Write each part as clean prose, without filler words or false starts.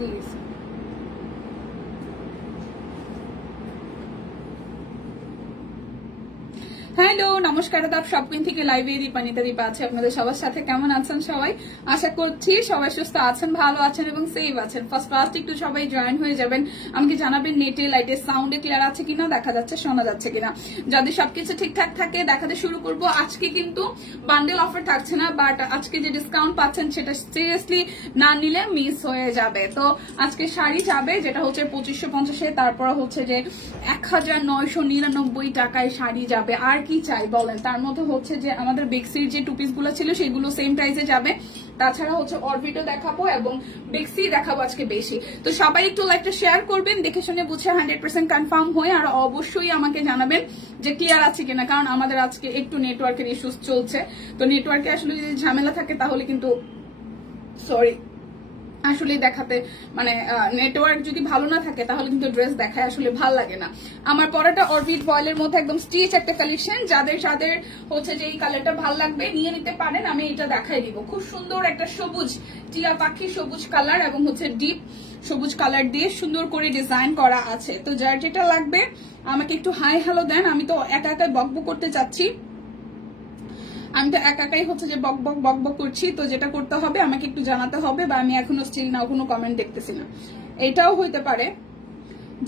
This hello নমস্কার আদাব shopping থেকে লাইভে দীপানিতা দীপা আছে আপনাদের সবার সাথে। কেমন আছেন সবাই? আশা করছি সবাই সুস্থ আছেন, ভালো আছেন এবং সেফ আছেন। ফার্স্ট একটু সবাই জয়েন হয়ে যাবেন, আমাকে জানাবেন নেটে লাইটে সাউন্ডে ক্লিয়ার আছে কিনা, দেখা যাচ্ছে শোনা যাচ্ছে কিনা। যদি সবকিছু ঠিকঠাক থাকে দেখাতে শুরু করব। আজকে কিন্তু বান্ডেল অফার থাকছে না, বাট আজকে যে ডিসকাউন্ট পাচ্ছেন সেটা সিরিয়াসলি না নিলে মিস হয়ে যাবে। তো আজকে শাড়ি যাবে যেটা হচ্ছে 2550, তারপর হচ্ছে যে 1999 টাকায় শাড়ি যাবে। আর কি চাই বলেন? তার মধ্যে হচ্ছে যে আমাদের বেক্সির যে টু পিস গুলো ছিল সেগুলো সেম প্রাইসে যাবে। তাছাড়া হচ্ছে অরবিটও দেখাবো এবং বেক্সি দেখাবো আজকে বেশি। তো সবাই একটু লাইকটা শেয়ার করবেন, দেখে শুনে বুঝে 100% কনফার্ম হয়ে, আর অবশ্যই আমাকে জানাবেন যে ক্লিয়ার আছে কিনা, কারণ আমাদের আজকে একটু নেটওয়ার্কের ইস্যুস চলছে। তো নেটওয়ার্কে আসলে যদি ঝামেলা থাকে তাহলে কিন্তু সরি আসলে দেখাতে মানে নেটওয়ার্ক যদি ভালো না থাকে তাহলে কিন্তু ড্রেস দেখায় আসলে ভালো লাগে না। আমার পরাটা অরবিট ভয়েলের মধ্যে একদম স্টিচ একটা কালেকশন, যাদের যাদের হচ্ছে যে এই কালারটা ভালো লাগবে নিয়ে নিতে পারেন। আমি এটা দেখাই দিব, খুব সুন্দর একটা সবুজ টিয়া পাখি সবুজ কালার এবং হচ্ছে ডিপ সবুজ কালার দিয়ে সুন্দর করে ডিজাইন করা আছে। তো যার যেটা লাগবে আমাকে একটু হাই হ্যালো দেন। আমি তো একা একাই বকবক করতে চাচ্ছি, আমি তো একাই হচ্ছে যে বক বক বক বক করছি। তো যেটা করতে হবে আমাকে একটু জানাতে হবে, বা আমি এখনো স্টিল নাও কোনো কমেন্ট দেখতেছি না। এটাও হইতে পারে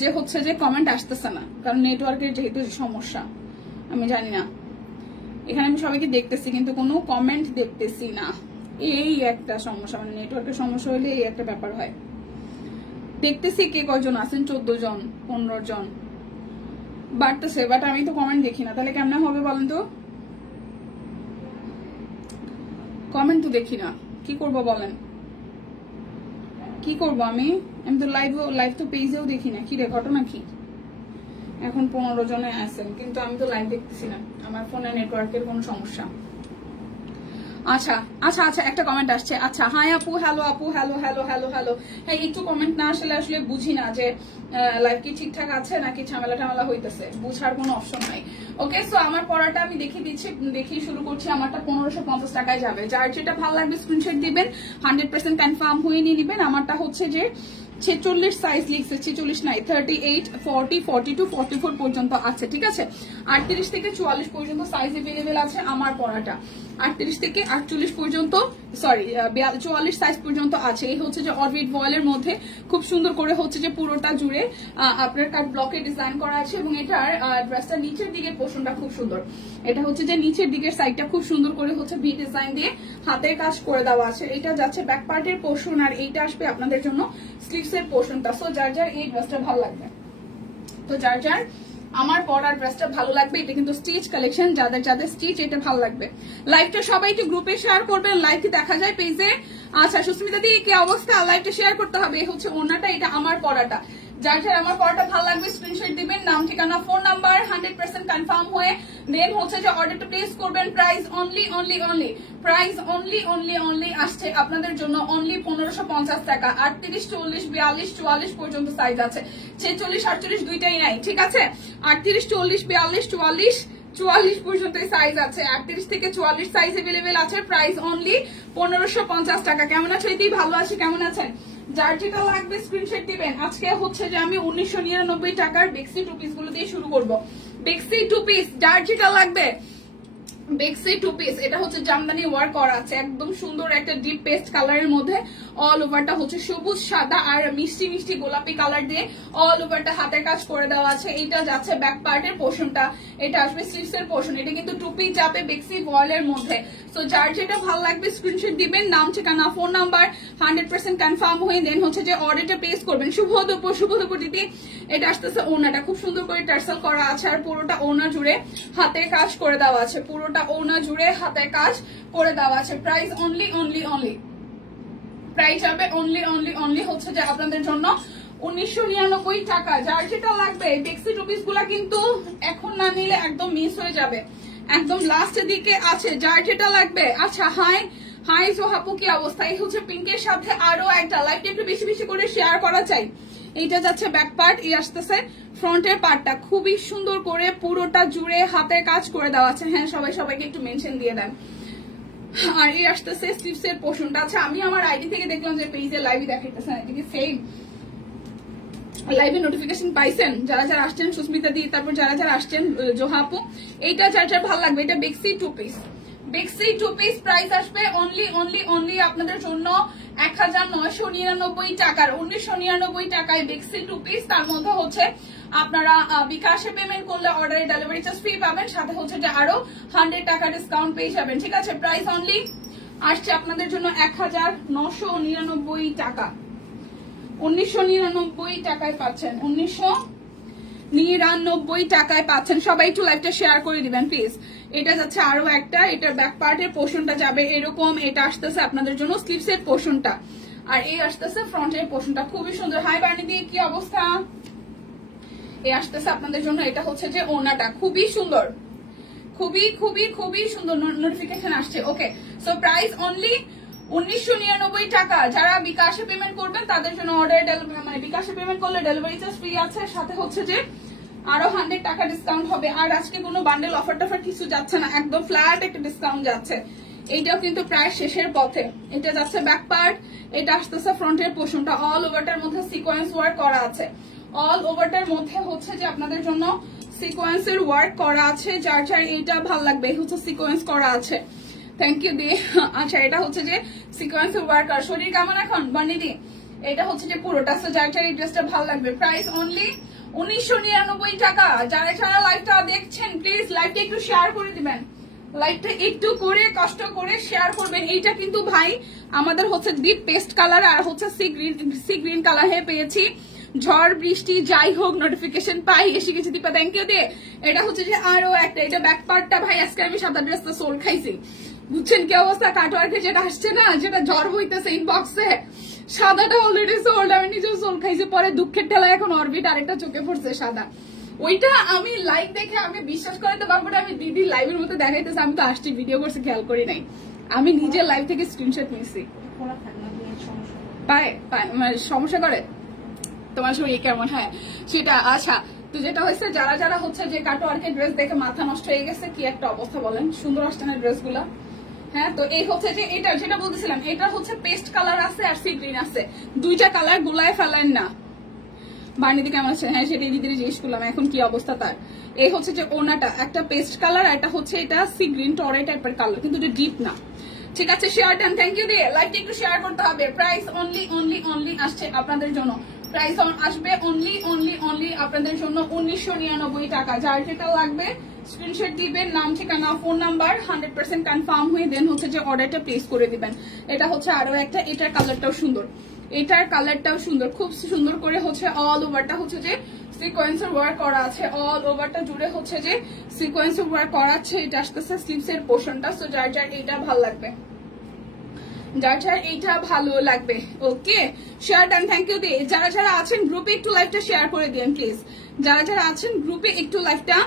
যে হচ্ছে যে কমেন্ট আসতেছে না, কারণ নেটওয়ার্কের যেহেতু সমস্যা আমি জানি না। এখানে আমি সবাইকে দেখতেছি কিন্তু কোনো কমেন্ট দেখতেছি না, এই একটা সমস্যা। মানে নেটওয়ার্কের সমস্যা হলে এই একটা ব্যাপার হয়। দেখতেছি কে কয়জন আছেন, 14 জন 15 জন বাড়তেছে, বাট আমি তো কমেন্ট দেখি না। তাহলে কেমন হবে বলেন তো? কমেন্ট তো দেখি না, কি করবো বলেন? কি করবো আমি তো লাইভ তো পেজেও দেখি না। কি রে ঘটনা কি? এখন 15 জনে আছেন কিন্তু আমি তো লাইভ দেখতেছি না, আমার ফোনে নেটওয়ার্কের কোনো সমস্যা। আচ্ছা আচ্ছা আচ্ছা, একটা কমেন্ট আসছে। আচ্ছা হাই আপু, হ্যালো আপু, হ্যালো হ্যালো হ্যালো হ্যালো। হ্যাঁ, একটু কমেন্ট না আসলে আসলে বুঝি না যে লাইভ কি ঠিকঠাক আছে নাকি ঝামেলা টামেলা হইতেছে, বুঝার কোনো অপশন নাই। ওকে, সো আমার পড়াটা আমি দেখিয়ে দিচ্ছি, দেখিয়ে শুরু করছি। আমারটা 1550 টাকায় যাবে। যার যেটা ভালো লাগবে স্ক্রিনশট দিবেন, 100% কনফার্ম হয়ে নিয়ে নিবেন। আমারটা হচ্ছে যে 46 সাইজ লিখছে, 46 নাই, 38, 40, 42, 44 পর্যন্ত আছে। ঠিক আছে, 38 থেকে 44 পর্যন্ত সাইজ এভেলেবেল আছে আমার পড়াটা। 38 থেকে 48 পর্যন্ত, সরি 44 সাইজ পর্যন্ত আছে। এই হচ্ছে যে অরবিট ভয়েলের মধ্যে খুব সুন্দর করে হচ্ছে যে পুরোটা জুড়ে আপনার কাট ব্লকে ডিজাইন করা আছে, এবং এটার ড্রেসটা নিচের দিকের পোর্শনটা খুব সুন্দর। এটা হচ্ছে যে নিচের দিকের সাইডটা খুব সুন্দর করে হচ্ছে ভি ডিজাইন দিয়ে হাতের কাজ করে দেওয়া আছে। এটা যাচ্ছে ব্যাক পার্টের পোর্শন, আর এইটা আসবে আপনাদের জন্য স্লিভস এর পোর্শনটা। সো যার যার এই ড্রেসটা ভালো লাগবে, তো যার যার আমার পরার ড্রেসটা ভালো লাগবে, এটা কিন্তু স্টিচ কালেকশন, যাদের যাদের স্টিচ এটা ভালো লাগবে। লাইভটা সবাই একটু গ্রুপে শেয়ার করবেন, লাইভ কি দেখা যায় পেজে? আচ্ছা সুস্মিতা দি কি অবস্থা? লাইভটা শেয়ার করতে হবে। এই হচ্ছে ওনাটা, এটা আমার পরাটা। যার যার আমার পরাটা ভালো লাগবে স্ক্রিনশট দিবেন, নাম ঠিকানা ফোন নাম্বার 100% কনফার্ম হয়ে দেন হচ্ছে যে অর্ডারটা প্লেস করবেন। Price only only only price only only only আসছে আপনাদের জন্য অনলি 1550 টাকা। 38, 40, 42, 44 পর্যন্ত সাইজ আছে, 46, 48 দুইটাই নাই। ঠিক আছে, 38, 40, 42, 44 পর্যন্ত সাইজ আছে। 38 থেকে 44 সাইজ এভেলেবেল আছে। প্রাইস অনলি 1550 টাকা। কেমন আছে দিদি? ভালো আছে, কেমন আছেন? যার যেটা লাগবে স্ক্রিনশট দিবেন। আজকে হচ্ছে যে আমি 1999 টাকার বেক্সি টু পিস গুলো দিয়ে শুরু করব। বেক্সি টু পিস, যার যেটা লাগবে বেক্সি টু পিস, এটা হচ্ছে জামদানি ওয়ার্ক করা আছে, একদম সুন্দর একটা ডিপ পেস্ট কালারের মধ্যে অল ওভারটা হচ্ছে সবুজ সাদা আর মিষ্টি মিষ্টি গোলাপি কালার দিয়ে অল ওভারটা হাতের কাজ করে দেওয়া আছে। এটা যাচ্ছে ব্যাক পার্টের পোর্শনটা, এটা আসবে স্লিভস এর পোর্শন। এটা কিন্তু টু পিস যাবে বেক্সি ভয়েলের মধ্যে। তো যার যেটা ভালো লাগবে স্ক্রিনশট দিবেন, নাম ঠিকানা ফোন নাম্বার 100% কনফার্ম হয়ে দেন হচ্ছে যে অর্ডারটা প্লেস করবেন। শুভ দুপুর দিদি। এটা আসতেছে ওনাটা, খুব সুন্দর করে টার্সেল করা আছে, আর পুরোটা ওনা জুড়ে হাতের কাজ করে দেওয়া আছে, পুরোটা ওনা জুড়ে হাতের কাজ করে দেওয়া আছে। Price only only only price হবে অনলি অনলি অনলি হচ্ছে যে আপনাদের জন্য 1999 টাকা। যার যেটা লাগবে বেক্সি টু পিস গুলা কিন্তু এখন না নিলে একদম মিস হয়ে যাবে, একদম লাস্টের দিকে আছে। যার যেটা লাগবে। আচ্ছা হাই হাই সোহাপু, কি অবস্থা? এই হচ্ছে পিঙ্কের সাথে আরো একটা। লাইভটা একটু বেশি বেশি করে শেয়ার করা চাই। এইটা যাচ্ছে ব্যাক পার্ট, এই আসতেছে ফ্রন্টের পার্টটা খুবই সুন্দর করে পুরোটা জুড়ে হাতের কাজ করে দেওয়া আছে। হ্যাঁ সবাই সবাইকে একটু মেনশন দিয়ে দেন। আর এই আসতেছে স্লিভসের পোর্শনটা। আচ্ছা আমি আমার আইডি থেকে দেখলাম যে পেজে লাইভে দেখাইতেছে না, এদিকে সেম লাইভে নোটিফিকেশন পাইছেন যারা যারা আসছেন, সুস্মিতা দি, তারপর যারা যারা আসছেন জোহা আপু। এইটা যার যার ভালো লাগবে, এটা বেক্সি 2 পিস, বেক্সি 2 পিস প্রাইস আসবে অনলি আপনাদের জন্য 1999 টাকার, 1999 টাকায় বেক্সি 2 পিস। তার মধ্যে হচ্ছে আপনারা বিকাশে পেমেন্ট করলে অর্ডারে ডেলিভারি চার্জ ফ্রি পাবেন, সাথে হচ্ছে যে আরো 100 টাকা ডিসকাউন্ট পেয়ে যাবেন। ঠিক আছে, প্রাইস অনলি আসছে আপনাদের জন্য 1999 টাকা, 1999 টাকায় পাচ্ছেন, 1999 টাকায় পাচ্ছেন। সবাই একটু লাইভটা শেয়ার করে দিবেন প্লিজ। এটা যাচ্ছে আরো একটা, এটার ব্যাক পার্টের পোর্শনটা যাবে এরকম, এটা আসতেছে আপনাদের জন্য স্লিভসের পোর্শনটা, আর এই আসতেছে ফ্রন্টের পোর্শনটা। খুবই সুন্দর। হাই বার্নি দিয়ে কি অবস্থা? এই আসতেছে আপনাদের জন্য, এটা হচ্ছে যে ওনাটা, খুবই সুন্দর, খুবই খুবই খুবই সুন্দর। নোটিফিকেশন আসছে। ওকে, সো প্রাইস অনলি 1999 টাকা। যারা বিকাশে পেমেন্ট করবেন তাদের জন্য অর্ডার মানে বিকাশে পেমেন্ট করলে ডেলিভারি চার্জ ফ্রি আছে, সাথে হচ্ছে যে আরো 100 টাকা ডিসকাউন্ট হবে। আর আজকে কোনো বান্ডেল অফার টফার কিছু যাচ্ছে না, একদম ফ্ল্যাট একটা ডিসকাউন্ট যাচ্ছে। এইটাও কিন্তু প্রায় শেষের পথে। এটা যাচ্ছে ব্যাক পার্ট, এটা আসতেছে ফ্রন্টের পোর্শনটা। অল ওভারটার মধ্যে সিকোয়েন্স ওয়ার্ক করা আছে, অল ওভারটার মধ্যে হচ্ছে যে আপনাদের জন্য সিকোয়েন্সের ওয়ার্ক করা আছে। যার যার এইটা ভালো লাগবে, হচ্ছে সিকোয়েন্স করা আছে। থ্যাংক ইউ দি। আচ্ছা এটা হচ্ছে যে সিকোয়েন্সের ওয়ার্ক। আর শরীর কেমন এখন বানি দি? এটা হচ্ছে যে পুরোটা। সো যার যার এই ড্রেসটা ভালো লাগবে, প্রাইস অনলি 1999 টাকা। যারা যারা লাইভটা দেখছেন প্লিজ লাইভটা একটু শেয়ার করে দিবেন, লাইভটা একটু করে কষ্ট করে শেয়ার করবেন। এইটা কিন্তু ভাই আমাদের হচ্ছে ডিপ পেস্ট কালার আর হচ্ছে সি গ্রিন কালার হে পেয়েছি। ঝড় বৃষ্টি যাই হোক নোটিফিকেশন পাই, এসে গেছি দীপা, থ্যাংক ইউ দে। এটা হচ্ছে যে আরো একটা, এটা ব্যাক পার্টটা ভাই আজকে আমি সাদা ড্রেসটা সোল খাইছি, বুঝছেন কি অবস্থা? কাটওয়ার্কে যেটা আসছে না, যেটা ঝড় হইতেছে ইনবক্সে, সাদাটা অলরেডি সোল্ড, আমি নিজেও সোল খাইছি। পরে দুঃখের ঠেলা এখন অরবিট আরেকটা চোখে পড়ছে সাদা। ওইটা আমি লাইভ দেখে আমি বিশ্বাস করাতে পারবো না, আমি দিদি লাইভের মতো দেখাইতেছে, আমি তো আসছি ভিডিও করছি খেয়াল করি নাই, আমি নিজের লাইভ থেকে স্ক্রিনশট নিয়েছি। পায় সমস্যা করে তোমার শরীর কেমন? হ্যাঁ সেটা। আচ্ছা তো যেটা হয়েছে, যারা যারা হচ্ছে যে কাটওয়ার্কের ড্রেস দেখে মাথা নষ্ট হয়ে গেছে, কি একটা অবস্থা বলেন, সুন্দর আসছে না ড্রেস গুলা? হ্যাঁ তো এই হচ্ছে যে এটা যেটা বলতেছিলাম, এটা হচ্ছে পেস্ট কালার আছে আর সি গ্রিন আছে, দুইটা কালার গুলায় ফেলেন না। বার্নিদি কেমন আছে? হ্যাঁ সেটাই দিদির জিজ্ঞেস করলাম এখন কি অবস্থা তার। এই হচ্ছে যে ওনাটা একটা পেস্ট কালার, একটা হচ্ছে এটা সি গ্রিন টরে টাইপের কালার, কিন্তু এটা ডিপ না। ঠিক আছে, শেয়ার ডান, থ্যাংক ইউ দিয়ে। লাইভটা একটু শেয়ার করতে হবে। প্রাইস অনলি আসছে আপনাদের জন্য, প্রাইস আসবে অনলি আপনাদের জন্য 1999 টাকা। যার যেটা লাগবে স্ক্রিনশট দিবেন, নাম ঠিকানা ফোন নাম্বার 100% কনফার্ম হয়ে দেন হচ্ছে যে অর্ডারটা প্লেস করে দিবেন। এটা হচ্ছে আরো একটা, এটার কালারটাও সুন্দর, এটার কালারটাও সুন্দর, খুব সুন্দর করে হচ্ছে অল ওভারটা হচ্ছে যে সিকোয়েন্সের ওয়ার্ক করা আছে, অল ওভারটা জুড়ে হচ্ছে যে সিকোয়েন্সের ওয়ার্ক করা আছে। এটা আসতেছে স্লিভসের পোর্শনটা। সো যার যার এইটা ভালো লাগবে, যার যার এইটা ভালো লাগবে। Okay share done, thank you দিয়ে। যারা যারা আছেন গ্রুপে একটু লাইভটা শেয়ার করে দিন প্লিজ, যারা যারা আছেন গ্রুপে একটু লাইভটা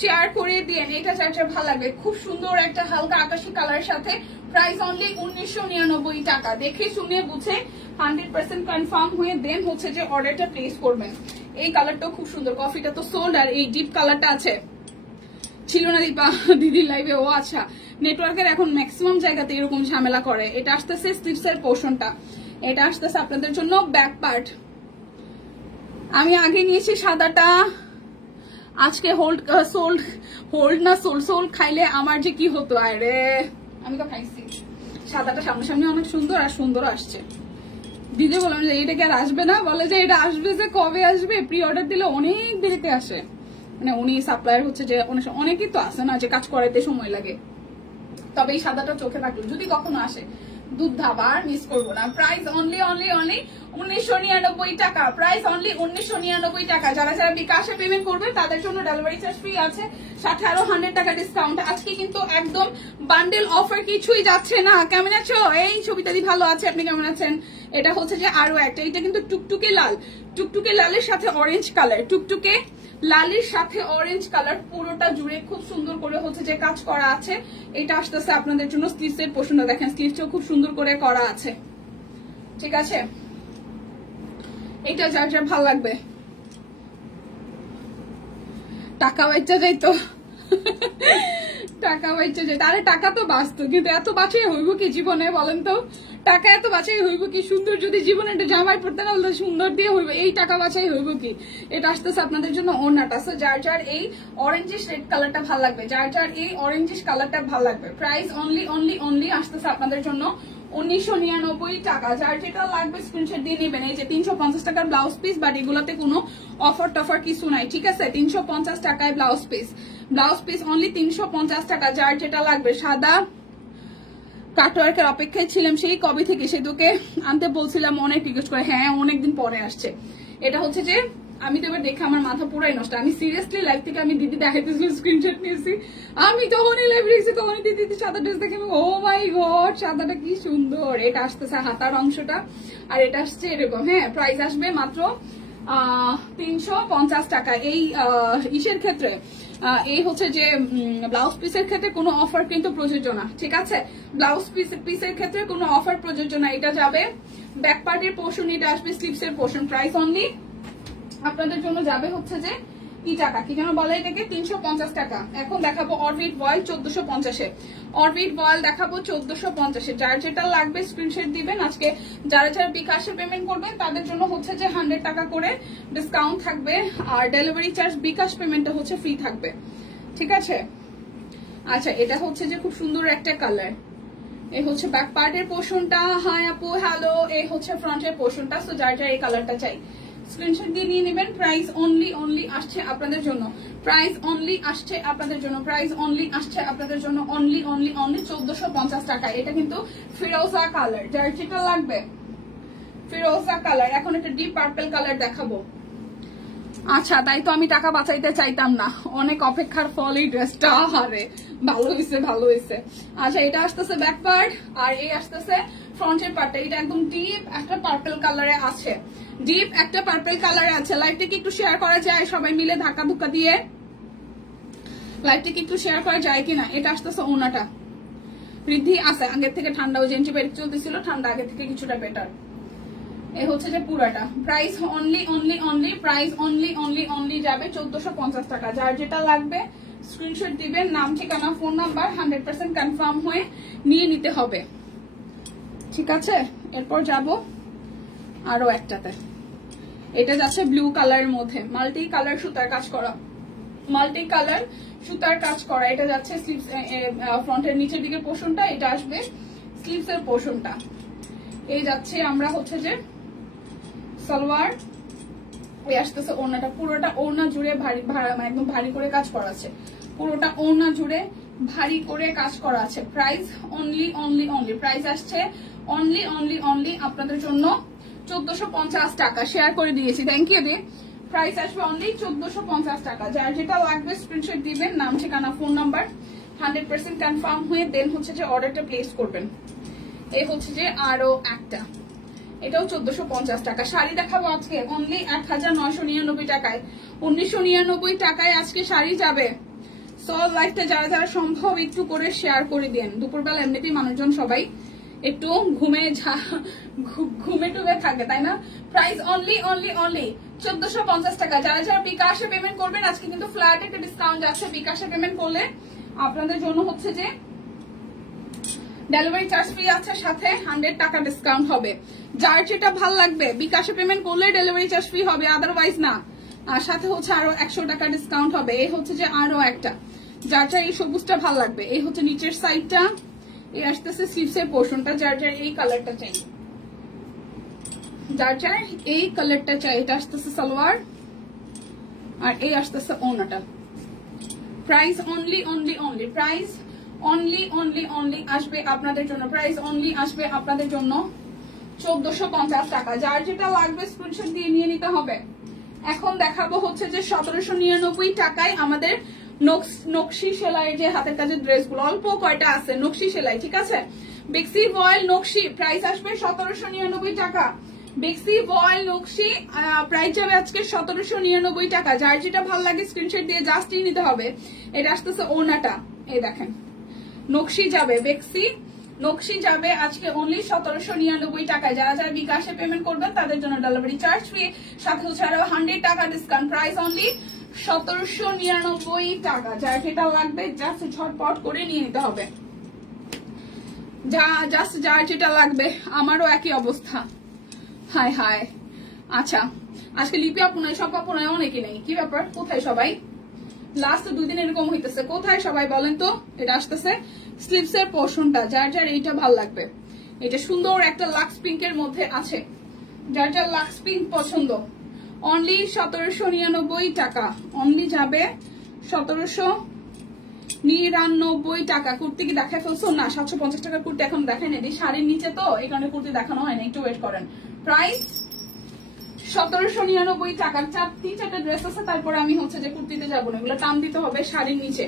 শেয়ার করে দিন। এটা যার যার ভালো লাগবে, খুব সুন্দর একটা হালকা আকাশি কালারের সাথে। প্রাইস অনলি 1999 টাকা। দেখে শুনে বুঝে 100% কনফার্ম হয়ে দেন হচ্ছে যে অর্ডারটা প্লেস করবেন। এই কালারটাও খুব সুন্দর, কফিটা তো সোল্ড, আর এই ডিপ কালারটা আছে, ছিল না দীপা দিদির লাইভে? ও আচ্ছা, নেটওয়ার্কের এখন ম্যাক্সিমাম জায়গাতে এরকম ঝামেলা করে। এটা আসতেছে স্লিভসের পোর্শনটা, এটা আসতেছে আপনাদের জন্য ব্যাক পার্ট। আমি আগে নিয়েছি সাদাটা, আজকে হোল্ড না সোল খাইলে আমার যে কি হতো। আরে আমি তো খাইছি সাদাটা, সামনাসামনি অনেক সুন্দর আর সুন্দরও আসছে। দিদি বললাম যে এটা কি আর আসবে না, বলে যে এটা আসবে, যে কবে আসবে, প্রি অর্ডার দিলে অনেক দেরিতে আসে। মানে উনি সাপ্লায়ার হচ্ছে যে অনেকেই তো আসে না, যে কাজ করাতে সময় লাগে। তবে এই সাদাটা চোখে রাখলো, যদি কখনো আসে দুধ ধাবা আর মিস করবো না। প্রাইস অনলি 1999 টাকা, প্রাইস অনলি 1999 টাকা। যারা যারা বিকাশে পেমেন্ট করবে তাদের জন্য ডেলিভারি চার্জ ফ্রি আছে, সাথে আরো 100 টাকা ডিসকাউন্ট। আজকে কিন্তু একদম বান্ডেল অফার কিছুই যাচ্ছে না। কেমন আছো? এই ছবিটা দি ভালো আছে, আপনি কেমন আছেন? এটা হচ্ছে যে আরো একটা, এটা কিন্তু টুকটুকে লাল, টুকটুকে লালের সাথে অরেঞ্জ কালার, টুকটুকে লালের সাথে অরেঞ্জ কালার, পুরোটা জুড়ে খুব সুন্দর করে হচ্ছে যে কাজ করা আছে। এটা আসতেছে আপনাদের জন্য স্লিভসের পোর্শনটা, দেখেন স্লিভসটাও খুব সুন্দর করে করা আছে। ঠিক আছে, এটা যার যার ভালো লাগবে। টাকা বাচ্চা যাই তো টাকা বাঁচতে যায়, আরে টাকা তো বাঁচতো, কিন্তু এত বাঁচাই হইব কি জীবনে বলেন তো? টাকা এত বাঁচাই হইব কি? সুন্দর যদি জীবনে একটা জামাই পড়তে না বলতে সুন্দর দিয়ে হইব, এই টাকা বাঁচাই হইব কি? এটা আসতেছে আপনাদের জন্য ওড়নাটা। সো যার যার এই অরেঞ্জিশ রেড কালারটা ভালো লাগবে, যার যার এই অরেঞ্জিশ কালারটা ভালো লাগবে, প্রাইস অনলি অনলি অনলি আসতেছে আপনাদের জন্য 1999 টাকা। যার যেটা লাগবে স্ক্রিনশট দিয়ে নেবেন। এই যে 350 টাকার ব্লাউজ পিস, বাট এগুলাতে কোনো অফার টফার কিছু নাই, ঠিক আছে? 350 টাকায় ব্লাউজ পিস অনলি 350 টাকা। যার যেটা লাগবে, সাদা কাটওয়ার্কের অপেক্ষায় ছিলাম সেই কবে থেকে, সেতুকে আনতে বলছিলাম, অনেক রিকোয়েস্ট করে, হ্যাঁ অনেকদিন পরে আসছে। এটা হচ্ছে যে আমি তো এবার দেখে আমার মাথা পুরাই নষ্ট। আমি সিরিয়াসলি লাইভ থেকে আমি দিদি দেখাইতেছিল, স্ক্রিনশট নিয়েছি, আমি তখনই লাইভ রেখেছি, তখনই দিদি সাদা ড্রেস দেখে ও মাই গড সাদাটা কি সুন্দর। এটা আসতেছে হাতার অংশটা, আর এটা আসছে এরকম। হ্যাঁ, প্রাইস আসবে মাত্র 350 টাকা। এই ইসের ক্ষেত্রে, এই হচ্ছে যে ব্লাউজ পিসের ক্ষেত্রে কোনো অফার কিন্তু প্রযোজ্য না, ঠিক আছে? ব্লাউজ পিসের ক্ষেত্রে কোনো অফার প্রযোজ্য না। এটা যাবে ব্যাক পার্টের পোর্শন, এটা আসবে স্লিভসের পোর্শন। প্রাইস অনলি আপনাদের জন্য যাবে হচ্ছে যে কি টাকা, কি যেন বলে এটাকে, 350 টাকা। এখন দেখাবো অরবিট ভয়েল 1450-এ, অরবিট ভয়েল দেখাবো 1450-এ। যার যেটা লাগবে স্ক্রিনশট দিবেন। আজকে যারা যারা বিকাশে পেমেন্ট করবেন তাদের জন্য হচ্ছে যে 100 টাকা করে ডিসকাউন্ট থাকবে, আর ডেলিভারি চার্জ বিকাশ পেমেন্টটা হচ্ছে ফ্রি থাকবে, ঠিক আছে? আচ্ছা, এটা হচ্ছে যে খুব সুন্দর একটা কালার। এই হচ্ছে ব্যাক পার্টের পোর্শনটা। হাই আপু, হ্যালো। এই হচ্ছে ফ্রন্টের পোর্শনটা। সো যার যার এই কালারটা চাই স্ক্রিনশট দিয়ে নিয়ে নেবেন। প্রাইস অনলি অনলি আসছে আপনাদের জন্য, প্রাইস অনলি আসছে আপনাদের জন্য, প্রাইস অনলি আসছে আপনাদের জন্য অনলি অনলি অনলি 1450 টাকা। এটা কিন্তু ফিরোজা কালার, যার যেটা লাগবে ফিরোজা কালার। এখন একটা ডিপ পার্পল কালার দেখাবো। আচ্ছা, তাই তো আমি টাকা বাঁচাইতে চাইতাম না, অনেক অপেক্ষার ফল এই ড্রেসটা। আরে ভালো হয়েছে, ভালো হয়েছে। আচ্ছা, এটা আসতেছে ব্যাক পার্ট, আর এই আসতেছে ফ্রন্টের পার্টটা। এটা একদম ডিপ একটা পার্পল কালারে আছে, ডিপ একটা পার্পল কালারে আছে। লাইভটাকে একটু শেয়ার করা যায় সবাই মিলে ধাক্কা ধুক্কা দিয়ে? লাইভটাকে একটু শেয়ার করা যায় কিনা? এটা আসতেছে ওনাটা, বৃদ্ধি আছে আগের থেকে, ঠান্ডা ওই অ্যান্টিবায়োটিক চলতেছিল, ঠান্ডা আগে থেকে কিছুটা বেটার। এই হচ্ছে যে পুরাটা। Price only only only, price only only only যাবে 1450 টাকা। যার যেটা লাগবে স্ক্রিনশট দিবেন, নাম ঠিকানা ফোন নাম্বার 100% কনফার্ম হয়ে নিয়ে নিতে হবে, ঠিক আছে? এরপর যাব আরো একটাতে। এটা যাচ্ছে ব্লু কালারের মধ্যে, মাল্টি কালার সুতার কাজ করা, মাল্টি কালার সুতার কাজ করা। এটা যাচ্ছে স্লিভস, ফ্রন্টের নিচের দিকের পোর্শনটা, এটা আসবে স্লিভস এর পোর্শনটা। এই যাচ্ছে আমরা হচ্ছে যে সালোয়ার, এই আসতেছে ওড়নাটা। পুরোটা ওড়না জুড়ে ভারী একদম ভারী করে কাজ করা আছে, পুরোটা ওড়না জুড়ে ভারী করে কাজ করা আছে। Price only only only, price আসছে অনলি অনলি অনলি আপনাদের জন্য 1450 টাকা। শেয়ার করে দিয়েছি, থ্যাংক ইউ দি। প্রাইস আসবে অনলি 1450 টাকা। যার যেটা লাগবে স্ক্রিনশট দিবেন, নাম ঠিকানা ফোন নাম্বার 100% কনফার্ম হয়ে দেন হচ্ছে যে অর্ডারটা প্লেস করবেন। এই হচ্ছে যে আরো একটা, এটাও 1450 টাকা। শাড়ি দেখাবো আজকে অনলি 1999 টাকায়, 1999 টাকায় আজকে শাড়ি যাবে। সো লাইভটা যারা যারা সম্ভব একটু করে শেয়ার করে দেন। দুপুরবেলা এমনিতেই মানুষজন সবাই একটু ঘুমে টুমে থাকে, তাই না? প্রাইস অনলি অনলি অনলি 1450 টাকা। যারা যারা বিকাশে পেমেন্ট করবেন আজকে কিন্তু ফ্ল্যাট একটা ডিসকাউন্ট যাচ্ছে। বিকাশে পেমেন্ট করলে আপনাদের জন্য হচ্ছে যে ডেলিভারি চার্জ ফ্রি আছে, সাথে 100 টাকা ডিসকাউন্ট হবে। যার যেটা ভাল লাগবে বিকাশে পেমেন্ট করলে ডেলিভারি চার্জ ফ্রি হবে, আদারওয়াইজ না। আর সাথে হচ্ছে আরো 100 টাকা ডিসকাউন্ট হবে। এই হচ্ছে যে আরো একটা, যার যার এই সবুজটা ভাল লাগবে। এই হচ্ছে নিচের সাইডটা, এই আসতেছে স্লিভসের পোর্শনটা। যার যার এই কালারটা চাই, যার যার এই কালারটা চাই, এটা আসতেছে সালোয়ার, আর এই আসতেছে ওড়নাটা। Price only only only, price only only only আসবে আপনাদের জন্য, প্রাইস অনলি আসবে আপনাদের জন্য 1450 টাকা। যার যেটা লাগবে স্ক্রিনশট দিয়ে নিয়ে নিতে হবে। এখন দেখাবো হচ্ছে যে 1799 টাকায় আমাদের নকশি সেলাই, যে হাতের কাজের ড্রেসগুলো অল্প কয়টা আছে নকশি সেলাই, ঠিক আছে? বেক্সি ভয়েল নকশি প্রাইস আসবে 1799 টাকা। বেক্সি ভয়েল নকশি প্রাইস যাবে আজকে 1799 টাকা। যার যেটা ভালো লাগে স্ক্রিনশট দিয়ে জাস্ট নিতে হবে। এটা আসতেছে ওড়নাটা, এই দেখেন নকশি যাবে, বেক্সি নকশি যাবে আজকে অনলি 1799 টাকায়। যারা যারা বিকাশে পেমেন্ট করবেন তাদের জন্য ডেলিভারি চার্জ ফ্রি, সাথে হচ্ছে আরো 100 টাকা ডিসকাউন্ট। প্রাইস অনলি 1799 টাকা। যার যেটা লাগবে জাস্ট ঝটপট করে নিয়ে নিতে হবে, জাস্ট যার যেটা লাগবে। আমারও একই অবস্থা। হায় হায়। আচ্ছা, আজকে লিপি আপু নাই, সব আপু নাই, অনেকে নেই, কি ব্যাপার? কোথায় সবাই? লাস্ট 2 দিন এরকম হইতেছে, কোথায় সবাই বলেন তো? এটা আসতেছে স্লিপস এর পোর্শনটা, যার যার এইটা ভাল লাগবে। এটা সুন্দর একটা লাক্স পিঙ্কের মধ্যে আছে, যার যার লাক্স পিঙ্ক পছন্দ। অনলি 1799 টাকা, অনলি যাবে 1799 টাকা। কুর্তি কি দেখায় ফেলছো? না, 750 টাকার কুর্তি এখন দেখায় না, শাড়ির নিচে তো এই কারণে কুর্তি দেখানো হয় না, একটু ওয়েট করেন। প্রাইস 1799 টাকার 3-4টা ড্রেস আছে, তারপরে আমি হচ্ছে যে কুর্তিতে যাবো না, এগুলো টান দিতে হবে শাড়ির নিচে।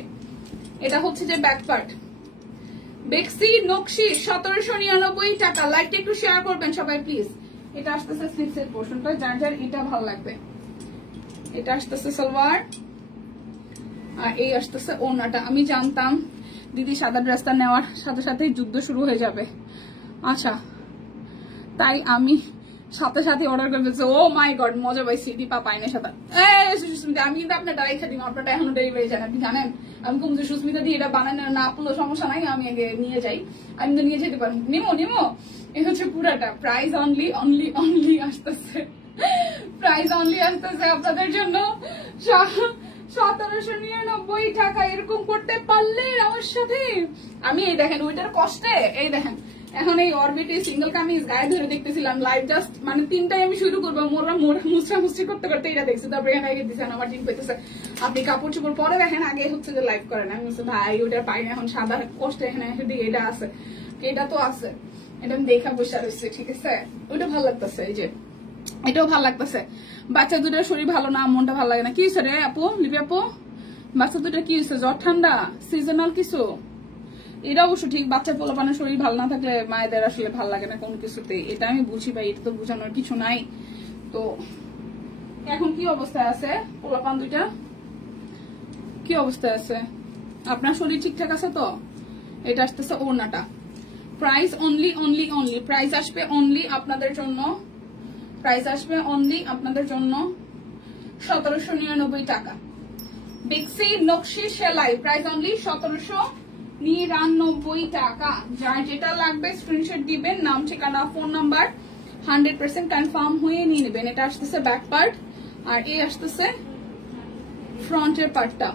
এটা হচ্ছে যে ব্যাক পার্ট, বেক্সি নকশি 1799 টাকা। লাইকটা একটু শেয়ার করবেন সবাই প্লিজ। এটা আসতেছে স্লিপস এর পোর্শনটা, যার যার এটা ভালো লাগবে। এটা আসতেছে সালোয়ার, আর এই আসতেছে ওড়নাটা। আমি জানতাম দিদি সাদা ড্রেসটা নেওয়ার সাথে সাথেই যুদ্ধ শুরু হয়ে যাবে, আচ্ছা তাই আমি সাথে সাথে অর্ডার করে ফেলছি। ও মাই গড, মজা পাইছি। দীপা পাইনে সাদা, সুস্মিতা আমি কিন্তু আপনার ডাইরেক্ট খাই, আপনারটা এখনো ডেলিভারি যান, আপনি জানেন। আমি কম যে সুস্মিতা দিয়ে এটা বানানো না আপলো সমস্যা নাই, আমি আগে নিয়ে যাই, আমি তো নিয়ে যেতে পারবো। নিমো এই হচ্ছে পুরাটা। প্রাইস অনলি অনলি অনলি আসতেছে, প্রাইস অনলি আসতেছে আপনাদের জন্য 1799 টাকা। এরকম করতে পারলে আমার সাথে আমি, এই দেখেন ওইটার কষ্টে, এই দেখেন এখন এই অরবিটে সিঙ্গেল কামিজ গায়ে ধরে দেখতেছিলাম লাইভ, জাস্ট মানে 3টায় আমি শুরু করবো, মুসরামুসরি করতে করতে এটা দেখছি, তারপরে এখানে আগে দিচ্ছেন আমার টিম পেতেছে আপনি কাপড় চোপড় পরে দেখেন, আগে হচ্ছে যে লাইভ করেন। আমি বলছি ভাই ওইটা পাই না, এখন সাদা কষ্ট এখানে দিকে এটা আছে, এটা তো আছে, এটা আমি দেখা বসে রয়েছে, ঠিক আছে। ওইটা ভালো লাগতেছে, এই যে এটাও ভালো লাগতেছে। বাচ্চা দুটার শরীর ভালো না, মনটা ভালো লাগে না। কি হয়েছে রে আপু, লিপি আপু? বাচ্চা দুটা কি হয়েছে? জ্বর ঠান্ডা সিজনাল কিছু? এটা অবশ্য ঠিক, বাচ্চা পোলাপানের শরীর ভালো না থাকলে মায়েদের আসলে ভালো লাগে না কোন কিছুতে, এটা আমি বুঝি ভাই, এটা তো বোঝানোর কিছু নাই। তো এখন কি অবস্থায় আছে পোলাপান দুইটা? কি অবস্থায় আছে? আপনার শরীর ঠিকঠাক আছে তো? এটা আসতেছে ওড়নাটা। Price only only only, price আসবে অনলি আপনাদের জন্য, প্রাইস আসবে অনলি আপনাদের জন্য 1799 টাকা। বেক্সি নকশি সেলাই, প্রাইস অনলি 1799 টাকা। যার যেটা লাগবে স্ক্রিনশট দিবেন, নাম ঠিকানা ফোন নাম্বার 100% কনফার্ম হয়ে নিয়ে নেবেন। এটা আসতেছে ব্যাক পার্ট, আর এই আসতেছে ফ্রন্টের পার্টটা,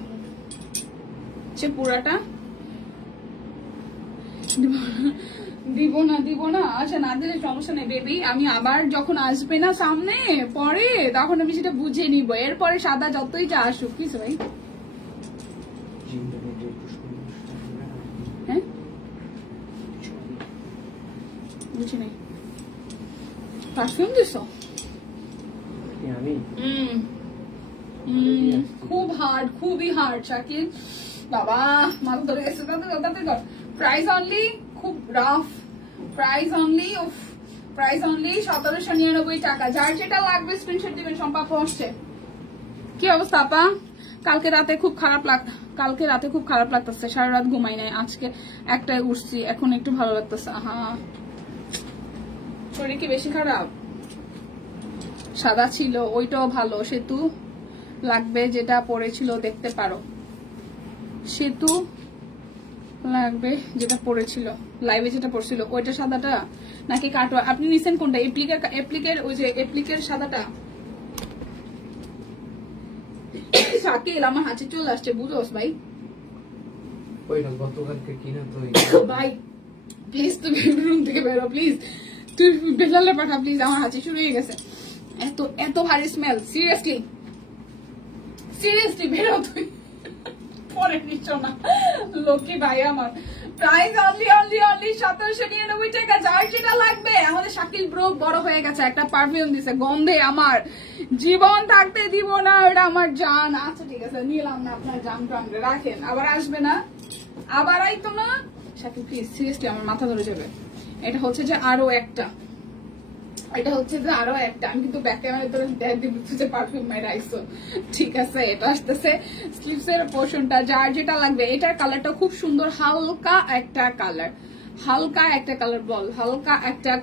হচ্ছে পুরাটা। দিব না, আচ্ছা না দিলে সমস্যা নেই বেবি, আমি আবার যখন আসবে না সামনে পরে তখন আমি সেটা বুঝে নিব, এরপরে সাদা যতই যা আসুক। কিছু ভাই হ্যাঁ বুঝি নাই, পারফিউম দিছ? খুব হার্ড, খুবই হার্ড শাকিল বাবা, মাথা ধরে গেছে। প্রাইস অনলি, খুব rough price only, price only 1799 টাকা। যার যেটা লাগবে স্ক্রিনশট দিবেন। সম্পা পৌঁছছে। কি অবস্থা আপা? কালকে রাতে খুব খারাপ লাগতেছে, সারা রাত ঘুমাই নাই, আজকে একটাই উঠছি, এখন একটু ভালো লাগতেছে। শরীর কি বেশি খারাপ? সাদা ছিল ওইটাও ভালো, সেতু লাগবে যেটা পরেছিল দেখতে পারো, সেতু লাগবে যেটা পরেছিল লাইভে, যেটা পড়ছিল ওইটা সাদাটা নাকি কাটোয়া? আপনি নিছেন কোনটা? এপ্লিকের ওই যে এপ্লিকের সাদাটা? শাকিল আমার হাতে চলে আসছে, বুঝোস ভাই? ভাই প্লিজ তুমি রুম থেকে বেরো, প্লিজ তুই বেলালে পাঠা প্লিজ, আমার হাতে শুরু হয়ে গেছে, এত ভারী স্মেল। সিরিয়াসলি বেরো তুই, পরে নিচ্ছ না লক্ষ্মী ভাই আমার। প্রাইস অনলি অনলি অনলি 1799 টাকা। যার যেটা লাগবে। আমাদের শাকিল ব্রো বড় হয়ে গেছে, একটা পারফিউম দিছে, গন্ধে আমার জীবন থাকতে দিব না, ওটা আমার জান। আচ্ছা ঠিক আছে, নিলাম না আপনার জান প্রাণ, রাখেন, আবার আসবে না, আবার আইতো না শাকিল প্লিজ, সিরিয়াসলি আমার মাথা ধরে যাবে। এটা হচ্ছে যে আরো একটা, আমি কিন্তু ব্যাক ক্যামেরা ধরে যে পারফিউম মাইরা আইসো, ঠিক আছে। এটা আসতেছে স্লিভস এর পোর্শনটা, যার যেটা লাগবে। এটার কালারটা খুব সুন্দর, হালকা একটা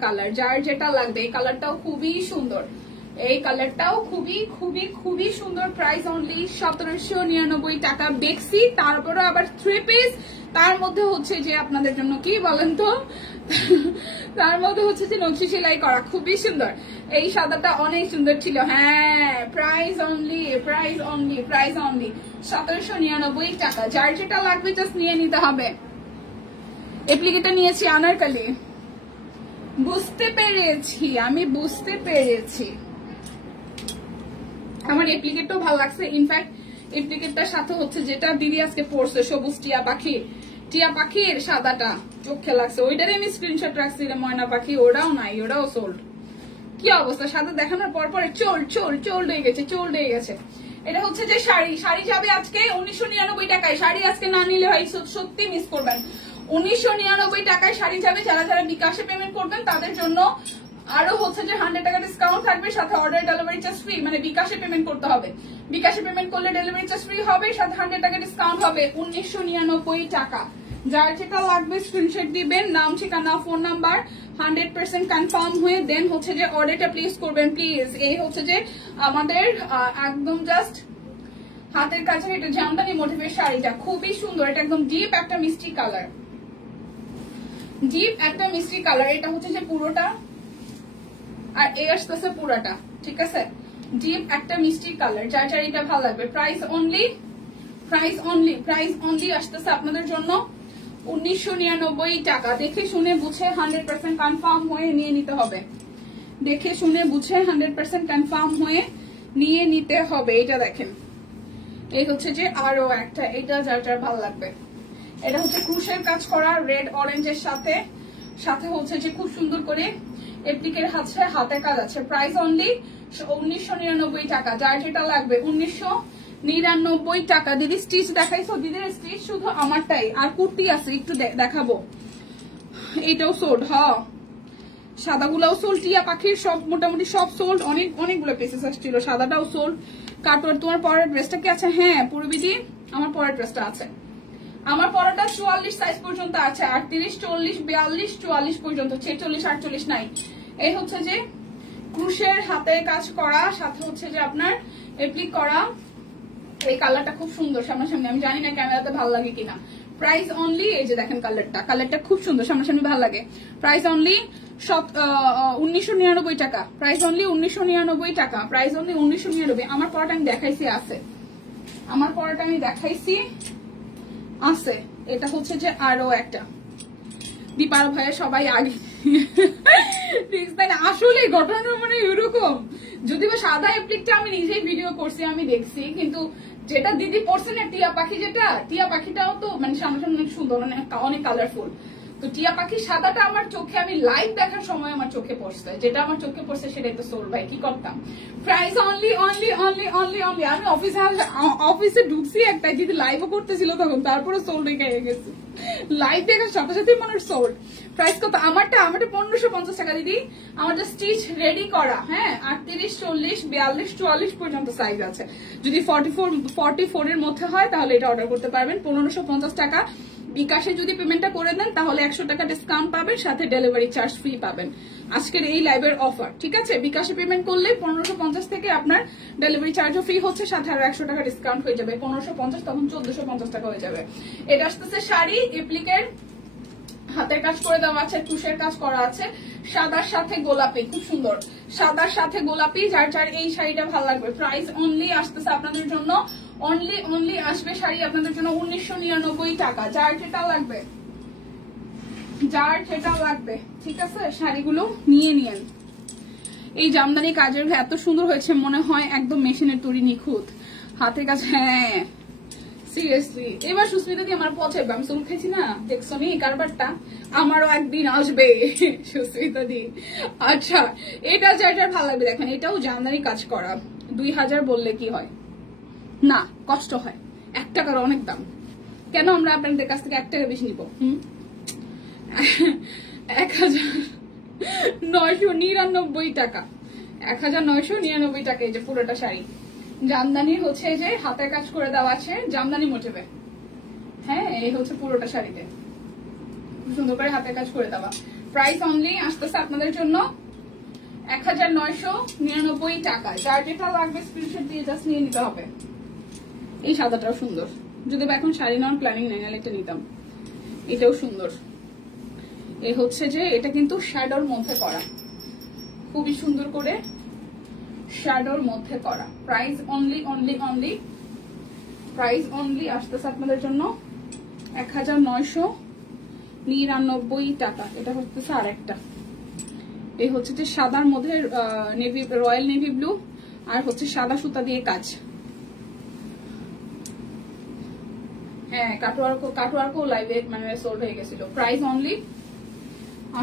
কালার, যার যেটা লাগবে। এই কালারটাও খুবই সুন্দর, এই কালারটাও খুবই খুবই খুবই সুন্দর, প্রাইস অনলি 1799 টাকা। বেক্সি, তারপরে আবার 3 পিস, তার মধ্যে হচ্ছে যে আপনাদের জন্য কি বলেন তো, তার মধ্যে হচ্ছে যে নকশি সেলাই করা, খুবই সুন্দর। এই সাদাটা অনেক সুন্দর ছিল। হ্যাঁ, প্রাইস অনলি 1799 টাকা। যার যেটা লাগবে জাস্ট নিয়ে নিতে হবে। অ্যাপ্লিকেটর নিয়েছি আনারকলি, বুঝতে পেরেছি, আমি বুঝতে পেরেছি। আমার অ্যাপ্লিকেটও ভালো লাগছে। ইনফ্যাক্ট অ্যাপ্লিকেটটার সাথে হচ্ছে যেটা দিদি আজকে পড়ছে, সবুজ টিয়া পাখির সাদাটা চোখে লাগছে, ওইটারে আমি স্ক্রিনশট রাখছি। ময়না পাখি ওটাও নাই, ওটাও সোল্ড। কি অবস্থা, সাদা দেখানোর পর পরে চোল্ড হয়ে গেছে। এটা হচ্ছে যে শাড়ি যাবে আজকে 1999 টাকায়। শাড়ি আজকে না নিলে ভাই সত্যি মিস করবেন। 1999 টাকায় শাড়ি যাবে। যারা যারা বিকাশে পেমেন্ট করবেন তাদের জন্য আরো হচ্ছে যে 100 টাকা ডিসকাউন্ট থাকবে, সাথে অর্ডার ডেলিভারি চার্জ ফ্রি। মানে বিকাশে পেমেন্ট করতে হবে, বিকাশে পেমেন্ট করলে ডেলিভারি চার্জ ফ্রি হবে, সাথে 100 টাকা ডিসকাউন্ট হবে। 1999 টাকা। যার যেটা লাগবে স্ক্রিনশট দিবেন, নাম, ঠিকানা, ফোন নাম্বার 100% কনফার্ম হয়ে দেন হচ্ছে যে অর্ডারটা প্লেস করবেন প্লিজ। এই হচ্ছে যে আমাদের একদম জাস্ট হাতের কাছে এটা জামদানি মোটিভের শাড়িটা খুবই সুন্দর। এটা একদম ডিপ একটা মিষ্টি কালার, এটা হচ্ছে যে পুরোটা, আর এই আসতেছে পুরাটা, ঠিক আছে? ডিপ একটা মিষ্টি কালার। যার যার এটা ভালো লাগবে। প্রাইস অনলি আসতেছে আপনাদের জন্য 1999 টাকা। দেখে শুনে বুঝে 100% কনফার্ম হয়ে নিয়ে নিতে হবে। দেখে শুনে বুঝে 100% কনফার্ম হয়ে নিয়ে নিতে হবে। এটা দেখেন, এই হচ্ছে যে আরো একটা, এটা যার যার ভালো লাগবে। এটা হচ্ছে ক্রুশের কাজ করা রেড অরেঞ্জের সাথে হচ্ছে যে খুব সুন্দর করে অ্যাপ্লিকের হাতে কাজ আছে। প্রাইস অনলি 1999 টাকা। যার যেটা লাগবে 1999 টাকা। দিদি স্টিচ দেখাইছো? দিদির স্টিচ শুধু আমারটাই, আর কুর্তি আছে একটু দেখাবো। এইটাও সোল্ড, হ্যাঁ সাদাগুলাও সোল্ড। টিয়া পাখির সব মোটামুটি সব সোল্ড। অনেকগুলো পিসেস আসছিল। সাদাটাও সোল্ড। কাটোয়ার, তোমার পরের ড্রেসটা কি আছে? হ্যাঁ পূর্বীদি, আমার পরের ড্রেসটা আছে। আমার পরাটা 44 সাইজ পর্যন্ত আছে, 38, 40, 42, 44 পর্যন্ত, 46, 48 নাই। এই হচ্ছে যে ক্রুশের হাতে কাজ করা, সাথে হচ্ছে যে আপনার অ্যাপ্লিক করা। এই কালারটা খুব সুন্দর সামনাসামনি, আমি জানি না ক্যামেরাতে ভালো লাগে কিনা। প্রাইস অনলি, এই যে দেখেন কালারটা খুব সুন্দর, সামনাসামনি ভালো লাগে। প্রাইস অনলি 1999 টাকা। প্রাইস অনলি 1999 টাকা। Price only 1999। আমার পরাটা আমি দেখাইছি আছে, আছে। এটা হচ্ছে যে আরো একটা দীপার ভাইয়া সবাই আগে আসলে ঘটনা মানে এরকম। যদি বা সাদা অ্যাপ্লিকটা আমি নিজেই ভিডিও করছি, আমি দেখছি, কিন্তু যেটা দিদি পড়ছে না টিয়া পাখি, টিয়া পাখিটাও তো মানে সামনাসামনি অনেক সুন্দর, অনেক কালারফুল। তো টিয়া পাখি সাদাটা আমার চোখে, আমি লাইভ দেখার সময় আমার চোখে পড়ছে, যেটা আমার চোখে পড়ছে সেটাই তো সোল। ভাই কি করতাম। প্রাইস অনলি আমি অফিসে ঢুকছি একটা, যদি লাইভও করতেছিল তখন, তারপরে সোল্ড হয়ে গেছে। লাইভ দেখার সাথে সাথে মানুষ সোল্ড। প্রাইস কত? আমারটা 1550 টাকা দিদি। আমারটা স্টিচ রেডি করা, হ্যাঁ 38, 40, 42, 44 পর্যন্ত সাইজ আছে। যদি 44 এর মধ্যে হয় তাহলে এটা অর্ডার করতে পারবেন। 1550 টাকা। বিকাশে যদি পেমেন্টটা করে দেন তাহলে 100 টাকা ডিসকাউন্ট পাবেন, সাথে ডেলিভারি চার্জ ফ্রি পাবেন। আজকের এই লাইভের অফার, ঠিক আছে? বিকাশে পেমেন্ট করলে 1550 থেকে আপনার ডেলিভারি চার্জও ফ্রি হচ্ছে, সাথে আরো 100 টাকা ডিসকাউন্ট হয়ে যাবে। 1550 তখন 1450 টাকা হয়ে যাবে। এটা আসতেছে শাড়ি, অ্যাপ্লিকের হাতের কাজ করে দেওয়া আছে, টুসের কাজ করা আছে, সাদার সাথে গোলাপি, খুব সুন্দর সাদার সাথে গোলাপি। যার যার এই শাড়িটা ভালো লাগবে। প্রাইস অনলি আসতেছে আপনাদের জন্য, অনলি আসবে শাড়ি আপনাদের জন্য 1999 টাকা। যার যেটা লাগবে, ঠিক আছে? শাড়িগুলো নিয়ে নিয়েন। এই জামদানি কাজের এত সুন্দর হয়েছে, মনে হয় একদম মেশিনের তৈরি, নিখুঁত হাতের কাজ। হ্যাঁ সিরিয়াসলি, এবার সুস্মিতা দি আমার পছন্দ। আমি চুল খেয়েছি না, দেখছো নি কারবারটা? আমারও একদিন আসবে সুস্মিতা দি। আচ্ছা, এটা যার ভালো লাগবে দেখেন, এটাও জামদানি কাজ করা। 2000 বললে কি হয় না, কষ্ট হয়। 1 টাকার অনেক দাম। কেন আমরা আপনাদের কাছ থেকে 1 টাকা বেশি নিব? 1999 টাকা। 1999 টাকা। এই যে পুরোটা শাড়ি জামদানি হচ্ছে যে হাতের কাজ করে দেওয়া আছে, জামদানি মোটিভে। হ্যাঁ, এই হচ্ছে পুরোটা শাড়িতে সুন্দর করে হাতের কাজ করে দেওয়া। প্রাইস অনলি আসতেছে আপনাদের জন্য 1999 টাকা। যার যেটা লাগবে স্ক্রিনশট দিয়ে জাস্ট নিয়ে নিতে হবে। এই সাদাটাও সুন্দর, যদি এখন শাড়ি নেওয়ার প্ল্যানিং নেই, নাহলে এটা নিতাম। এটাও সুন্দর। এই হচ্ছে যে এটা কিন্তু শ্যাডোর মধ্যে করা, খুবই সুন্দর করে শ্যাডোর মধ্যে করা। প্রাইস অনলি আসতেছে আপনাদের জন্য 1999 টাকা। এটা হচ্ছে আরেকটা, এই হচ্ছে যে সাদার মধ্যে নেভি, রয়্যাল নেভি ব্লু, আর হচ্ছে সাদা সুতা দিয়ে কাজ। হ্যাঁ, কাটওয়ার্কও লাইভে মানে সোল্ড হয়ে গেছিল। প্রাইস অনলি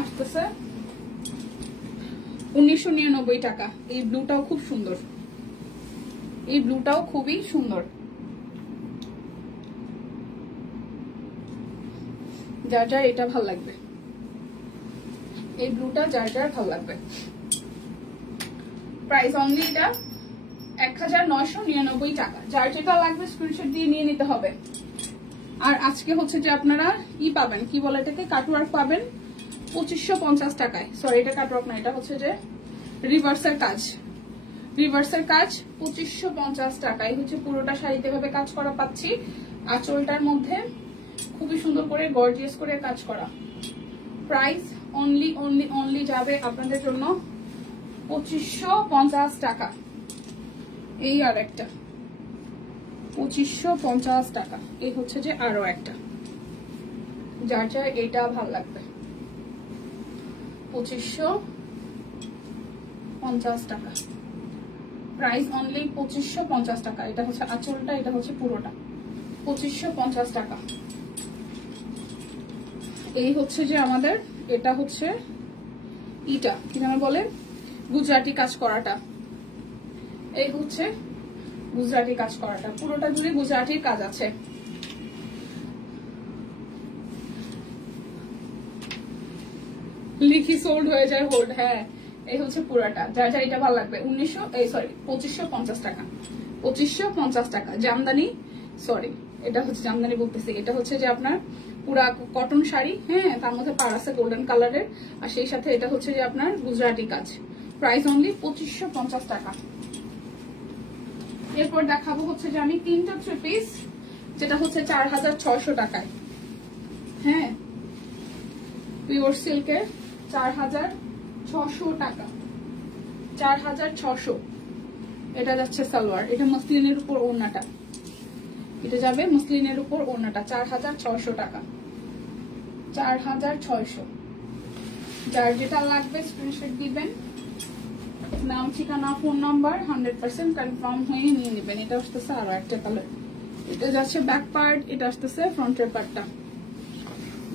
আসতেছে 1999 টাকা। এই ব্লুটাও খুব সুন্দর, এই ব্লুটাও খুবই সুন্দর। যার যার এটা ভাল লাগবে, এই ব্লুটা যার যার ভাল লাগবে। প্রাইস অনলি এটা 1999 টাকা। যার যেটা লাগবে স্ক্রিনশট দিয়ে নিয়ে নিতে হবে। আর আজকে হচ্ছে যে আপনারা কি পাবেন, কি বলে এটাকে, কাটওয়ার্ক পাবেন 2550 টাকায়। সরি, এটা কাটওয়ার্ক না, এটা হচ্ছে যে রিভার্সের কাজ। রিভার্সের কাজ 2550 টাকায় হচ্ছে পুরোটা শাড়িতে ভাবে কাজ করা পাচ্ছি। আঁচলটার মধ্যে খুবই সুন্দর করে গর্জিয়াস করে কাজ করা। প্রাইস অনলি যাবে আপনাদের জন্য 2550 টাকা। এই আর একটা 2550 টাকা। এই হচ্ছে যে আরো একটা, যার যার এটা ভাল লাগবে 2550 টাকা। প্রাইস অনলি 2550 টাকা। এটা হচ্ছে আঁচলটা, এটা হচ্ছে পুরোটা 2550 টাকা। এই হচ্ছে যে আমাদের, এটা হচ্ছে ইটা কি নামে বলে, গুজরাটি কাজ করাটা। এই হচ্ছে গুজরাটি কাজ করাটা, পুরোটা জুড়ে গুজরাটির কাজ আছে। লিখি সোল্ড হয়ে যায় হোল্ড। হ্যাঁ, এই হচ্ছে পুরাটা। যার যার এটা ভালো লাগবে 2550 টাকা। 2550 টাকা জামদানি, সরি এটা হচ্ছে জামদানি বলতেছি, এটা হচ্ছে যে আপনার পুরা কটন শাড়ি। হ্যাঁ, তার মধ্যে পার আছে গোল্ডেন কালারের, আর সেই সাথে এটা হচ্ছে যে আপনার গুজরাটি কাজ। প্রাইস অনলি 2550 টাকা। এরপর দেখাবো হচ্ছে যে আমি 3টা 3 পিস, যেটা হচ্ছে 4600 টাকায়। হ্যাঁ, পিওর সিল্কের 4600 টাকা। 4600। এটা যাচ্ছে সালোয়ার, এটা মসলিনের উপর ওড়নাটা, এটা যাবে মসলিনের উপর ওড়নাটা। 4600 টাকা। 4600। যার যেটা লাগবে স্ক্রিনশট দিবেন, নাম, ঠিকানা, ফোন নাম্বার 100% কনফার্ম হয়ে নিয়ে নেবেন। এটা আসতেছে আরো একটা কালার, এটা যাচ্ছে ব্যাক পার্ট, এটা আসতেছে ফ্রন্টের পার্টটা,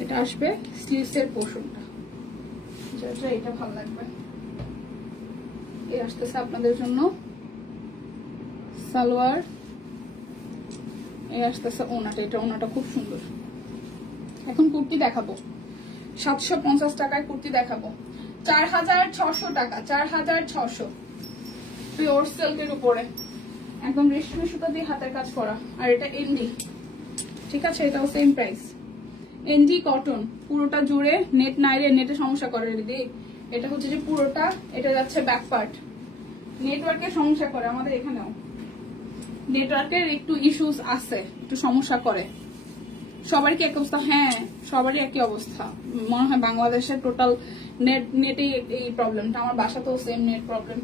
এটা আসবে স্লিভসের পোর্শনটা। যেটা এটা ভালো লাগবে। এই আসতেছে আপনাদের জন্য সালোয়ার, এই আসতেছে ওনাটা, এটা ওনাটা খুব সুন্দর। এখন কুর্তি দেখাবো, 750 টাকায় কুর্তি দেখাবো। 4600 টাকা। 4600 পিওর সিল্কের উপরে একদম রেশমি সুতা দিয়ে হাতের কাজ করা। আর এটা এনডি, ঠিক আছে, এটাও সেম প্রাইস। এনডি কটন, পুরোটা জুড়ে নেট নাইরে, নেটে সমস্যা করে দিদি। এটা হচ্ছে যে পুরোটা, এটা যাচ্ছে ব্যাক পার্ট। নেটওয়ার্কের সমস্যা করে আমাদের এখানেও, নেটওয়ার্কের একটু ইস্যুস আছে, একটু সমস্যা করে। সবারই কি এক অবস্থা? হ্যাঁ, সবারই একই অবস্থা মনে হয়। বাংলাদেশের টোটাল নেটে এই প্রবলেমটা, আমার বাসাতেও same net problem.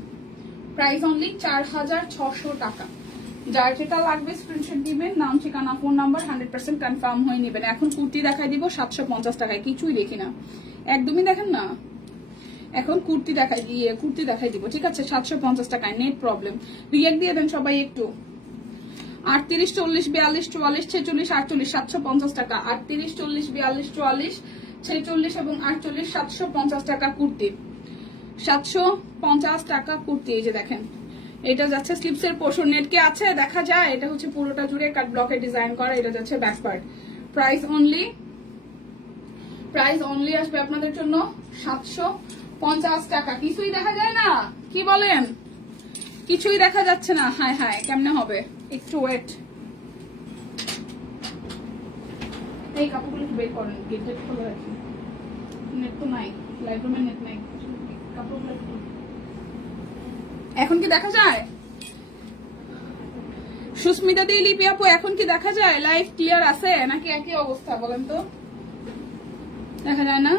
Price only 4600 টাকা। যার যেটা লাগবে স্ক্রিনশট দিবেন, নাম, ঠিকানা, ফোন নাম্বার 100% কনফার্ম হয়ে নেবেন। এখন কুর্তি দেখাই দিব 750 টাকায়, কিছুই দেখি না, একদমই দেখেন না। এখন কুর্তি দেখাই দিব, ঠিক আছে, 750 টাকায়। নেট প্রবলেম, রিয়েক্ট দিয়ে দেন সবাই একটু। 38, 40, 42, 44, 46, 48, 750 টাকা। 38, 40, 42, 44, 46 এবং 48, 750 টাকা কুর্তি। 750 টাকা কুর্তি। এই যে দেখেন, এটা যাচ্ছে স্লিপসের পোর্শন। নেট কি আছে দেখা যায়? এটা হচ্ছে পুরোটা জুড়ে কাট ব্লকে ডিজাইন করা, এটা যাচ্ছে ব্যাক পার্ট। প্রাইস অনলি আসবে আপনাদের জন্য 750 টাকা। কিছুই দেখা যায় না, কি বলেন? কিছুই দেখা যাচ্ছে না। হায় হায়, কেমনে হবে? একটু ওয়েট। এই কাপড়গুলো বের করেন, গেট খুলে রাখি। নেট তো নাই, লাইভ রুমে নেট নাই, কাপড়গুলো এখন কি দেখা যায়? সুস্মিতা দি, লিপি আপু, এখন কি দেখা যায়? লাইভ ক্লিয়ার আছে নাকি একই অবস্থা বলেন তো? দেখা যায় না?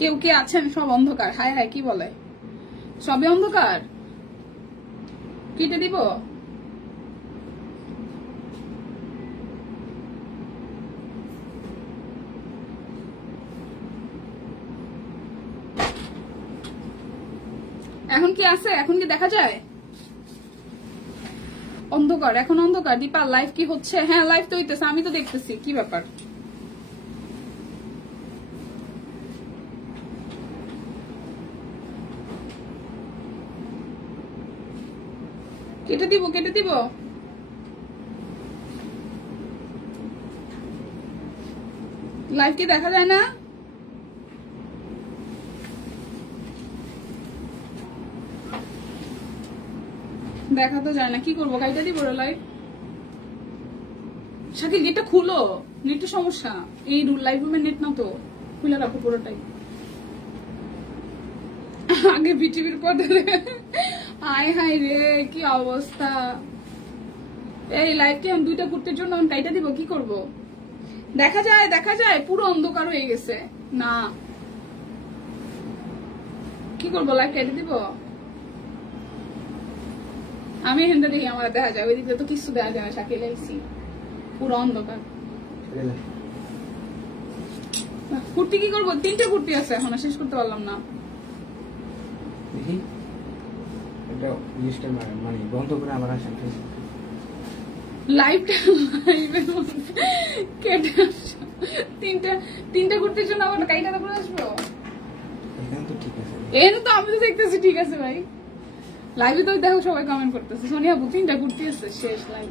কেউ কি আছেন? সব অন্ধকার। হায় হায়, কি বলে? সবই অন্ধকার। কেটে দিব? এখন কি আছে? এখন কি দেখা যায়? অন্ধকার, এখন অন্ধকার। দীপা, লাইভ কি হচ্ছে? হ্যাঁ, লাইভ তো হইতেছে, আমি তো দেখতেছি। কি ব্যাপার? কেটে দিব, কেটে দিব। লাইভ কি দেখা যায় না? দেখা তো যায় না, কি করবো? কাইটা দিব লাইভ। সাথে গেটটা খুলো, নেটের সমস্যা। এই লাইভ রুমের নেট না তো, খুলে রাখো পুরোটাই। আগে বিটিভির পরে হাই হাই রে, কি অবস্থা। এই লাইভটি আমি 2টা কুর্তির জন্য কাইটা দিব, কি করব? দেখা যায়, দেখা যায়, পুরো অন্ধকার হয়ে গেছে। না, কি করবো? লাইভ কেটে দিব? আমি এখান দেখি আমার দেখা যায়, ওই দিকে তো কিছু দেখা যায় না। শাকিল আইসি, পুরো অন্ধকার। কুর্তি কি করবো? 3টে কুর্তি আছে, এখন শেষ করতে পারলাম না। দেখি এটা লিস্টে মানে বন্ধ করে আবার আসেন। লাইভটা লাইভের মধ্যে কেটে আসো। 3টে কুর্তির জন্য আবার কাইটা করে আসবো? এখানে তো ঠিক আছে। এখানে তো আমি তো দেখতেছি ঠিক আছে ভাই। লাইভে তো দেখো সবাই কমেন্ট করতেছে। সোনিয়া আপু 3টা কুর্তি আছে, শেষ লাইভ।